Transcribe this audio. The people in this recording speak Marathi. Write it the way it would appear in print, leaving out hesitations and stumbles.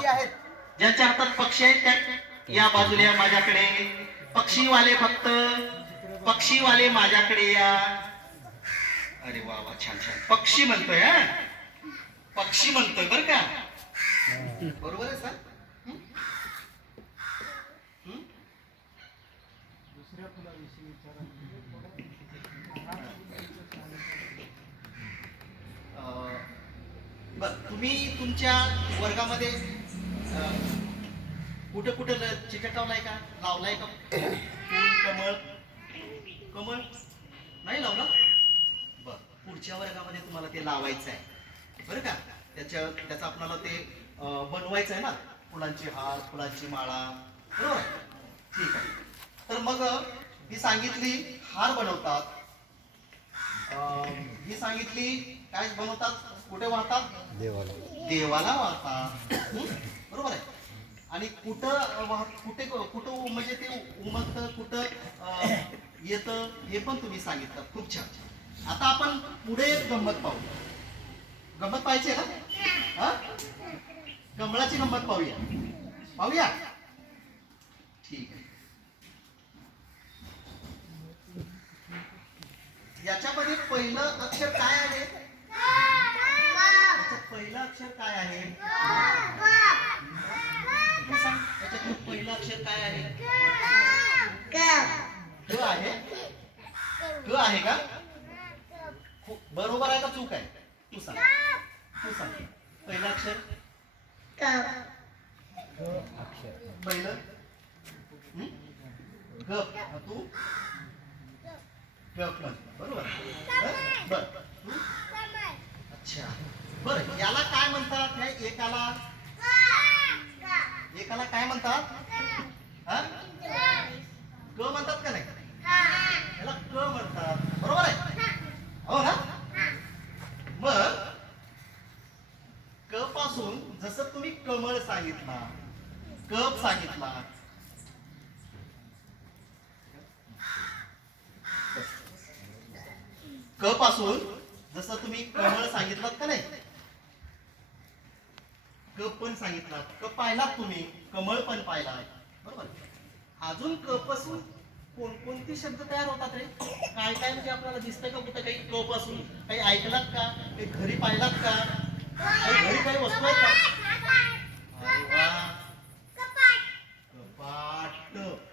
पक्षी आहेत, ज्यांच्या हातात पक्षी आहेत त्या या बाजूला या माझ्याकडे. पक्षीवाले फक्त पक्षीवाले माझ्याकडे या. अरे वा वा, छान छान. पक्षी म्हणतोय, हा पक्षी म्हणतोय बर का. बरोबर आहे सर. बर, तुम्ही तुमच्या वर्गामध्ये कुठे कुठे चिकटवलाय का, लावलाय का फूल, कमळ? कमळ नाही लावला. बर, पुढच्या वर्गामध्ये तुम्हाला ते लावायचं आहे बरं का. त्याचा आपल्याला ते बनवायचं आहे ना, फुलांची हार, फुलांची माळा. बरोबर आहे, ठीक आहे. तर मग ही सांगितली हार बनवतात, ही सांगितली काय बनवतात, कुठे वाहतात, देवाला वाहतात. बरोबर आहे. आणि कुठे कुठं म्हणजे ते उमगतं, कुठं येतं हे पण तुम्ही सांगितलं. खूप छान. आता आपण पुढे गंमत पाहू. गंमत पाहिजे ना, हा कमळाची गंमत पाहूया. पाहूया, ठीक आहे. याच्यामध्ये पहिलं अक्षर काय आहे? पहिलं अक्षर काय आहे? याच्यातलं पहिलं अक्षर काय आहे? क आहे. क आहे का? बरोबर आहे का चूक आहे? तू सांग, तू सांग. पहिलं अक्षर पहिलं ग. तू ग पण बरोबर. बर, तू अच्छा. बरं, याला काय म्हणतात? ह्या एकाला काय म्हणतात? क म्हणतात का नाही? याला क म्हणतात. बरोबर आहे, हो ना? मग क पासून जसं तुम्ही कमळ सांगितला, कप सांगितला, क पासून जसं तुम्ही कमळ सांगितलात का नाही, कप पण सांगितलात, कप पाहिलात तुम्ही, कमळ पण पाहिलात. बरोबर. अजून क पासून कोणकोणते शब्द तयार होतात रे? काय काय म्हणजे आपल्याला दिसतंय का कुठं काही क पासून? काही ऐकलात का? काही घरी पाहिलात का? घरी काही वस्तू आहेत का? कपाट.